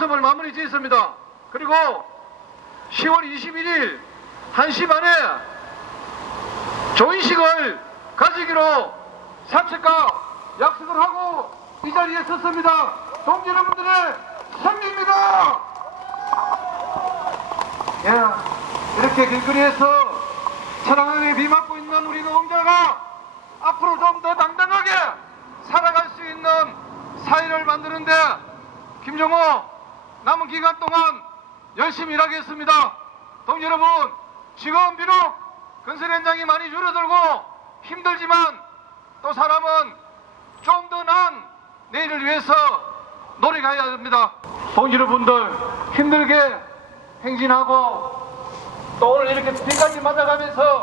모습을 마무리 지었습니다. 그리고 10월 21일 1시 반에 조인식을 가지기로 사측과 약속을 하고 이 자리에 섰습니다. 동지 여러분들의 승리입니다. 예, 이렇게 길거리에서 사랑하게 비 맞고 있는 우리 노동자가 앞으로 좀 더 당당하게 살아갈 수 있는 사회를 만드는데 김정호 남은 기간 동안 열심히 일하겠습니다. 동지 여러분, 지금 비록 건설 현장이 많이 줄어들고 힘들지만 또 사람은 좀 더 나은 내일을 위해서 노력해야 됩니다. 동지 여러분들 힘들게 행진하고 또 오늘 이렇게 비까지 맞아가면서